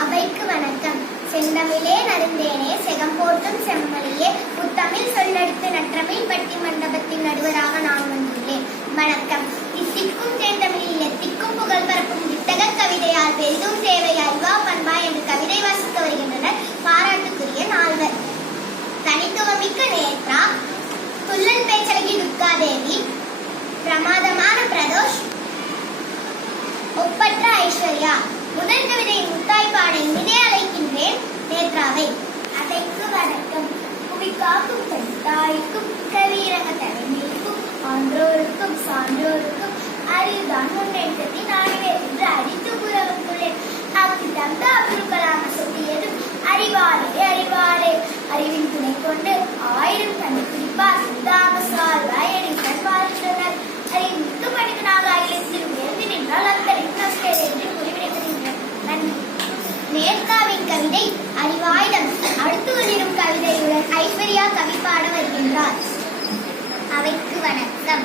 அவைக்கு வணக்கம். செந்தமிழே நறுந்தேனே செகம் போற்றும் செம்மொழியே புத்தமிழ் சொல்லெடுத்து நற்றமிழ் பட்டி மண்டபத்தின் நடுவராக நான் வந்துள்ளேன். வணக்கம். இத்திக்கும் தேந்தமிழில் எத்திக்கும் புகழ் பரப்பும் வித்தக கவிதையால் பெரிதும் சேவை அறிவா பண்பா என்று கவிதை வாசிக்க வருகின்றனர் பாராட்டுக்குரிய நால்வர். தனித்துவமிக்க நேத்ரா, துள்ளல் பேச்சழகி துர்காதேவி, பிரமாதமான பிரதோஷ், ஒப்பற்ற ஐஸ்வர்யா. முதல் கவிதையின் முத்தாய்ப்பாட இங்கே அழைக்கின்றேன் நேத்ராவை. அதைக்கு வணக்கம். புவிக்காக்கும் தாய்க்கும் கவீரக தலைமைக்கும் ஆன்றோருக்கும் சான்றோருக்கும் அறிவுதான் முன்னேற்றத்தின் ஆணிவே என்று அடித்து புறவுக்குள்ளேன். அங்கு தந்த அப்துல் கலாம் சொல்லியதும் அறிவாளே அறிவாளே அறிவின் துணை கொண்டு 1000 கண்டுபிடிப்பார் தாமஸ் ஆல்வா எடிசன் வாழ்ந்தனர். அறிவுக்கு மனிதனாக அகிலத்தில் உயர்ந்து நின்றால் அத்தனைக்கு நஷ்டே என்று குறிப்பிடுகின்றனர். நன்றி. நேர்காவின் கவிதை அறிவாயுதம். அடுத்து வரும் கவிதையுடன் ஐஸ்வர்யா கவி பாட வருகின்றார். அவைக்கு வணக்கம்.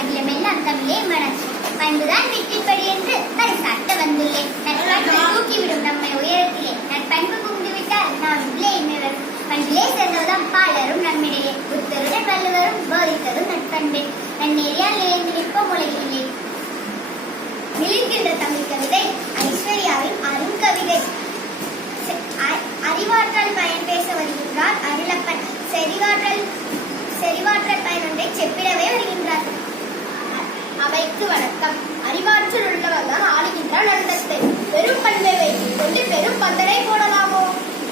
அகிலமெல்லாம் தமிழே வணக்கம். பண்புதான் வெற்றிப்படி என்று பரிசாட்ட வந்துள்ளேன். நட்பண்பு தூக்கிவிடும் நம்மை உயரத்திலே. நட்பண்பு கும்பிட்டுவிட்டால் நாம் உள்ளே என்னவர். பண்பிலே சேர்ந்தவதாம் பாலரும் நம்மிடையே. புத்தருடன் வள்ளுவரும் போதித்ததும் நட்பண்பே. நன்னெறியால் நிலைந்து நிற்போம் உலகிலே. மிளிர்கின்ற தமிழ் கவிதை ஐஸ்வர்யாவின் அருங்கவிதை. அறிவாற்றல் பயன் பேச வருகின்றார் அருளப்பன். செறிவாற்றல் பயன் ஒன்றை செப்பிடவே வருகின்றார். அவைக்கு வணக்கம். அறிவாற்றல் உள்ளவர் தான் ஆளுகின்றார் நந்தத்தை. பெரும் பண்பை வைத்துக் கொண்டு பெரும் பந்தனை போடலாமோ?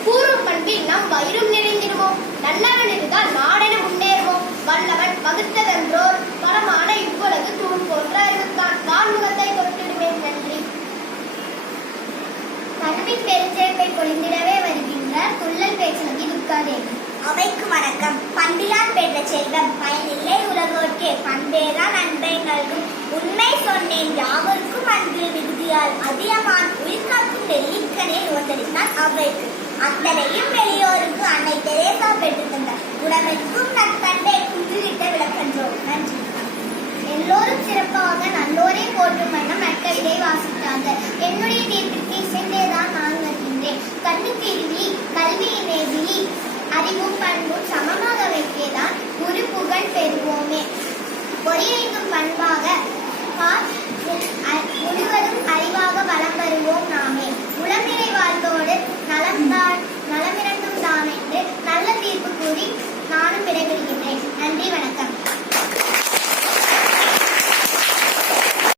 கூறும் பண்பில் நம் வயிறும் நிறைந்திடுமோ? நல்லவன் இருந்தால் நாடென முன்னேறுவோம். வல்லவன் வகுத்ததென்றோர் பலமான இவ்வுலகு தூண் போன்ற அறிவுத்தான் வான்முகத்தை கொட்டிடுமே. நன்றி. பண்பின் பெருஞ்சேர்ப்பை பொழிந்திடவே வருகின்றார் துள்ளல் பேச்சழகி துர்காதேவி. அவைக்கு வணக்கம். பண்பிலான் பெற்ற செல்வம் பயனில்லை உலகோர்க்கே. பண்பேதான் அன்பை நல்கும். உண்மை சொன்னேன் யாவருக்கும் அன்பு விருதியால் அதிகமான் உயிர் காக்கும் நெல்லிக்கனே ஒன்றடித்தான் அவைக்கு. அத்தனையும் வெளியோருக்கு அன்னை தெரேசா பெற்று தந்தார். உடமைக்கும் நற்பண்பை குன்றுவிட்ட விளக்கன்றோம். நன்றி. எல்லோரும் சிறப்பாக நல்லோரே போற்றும்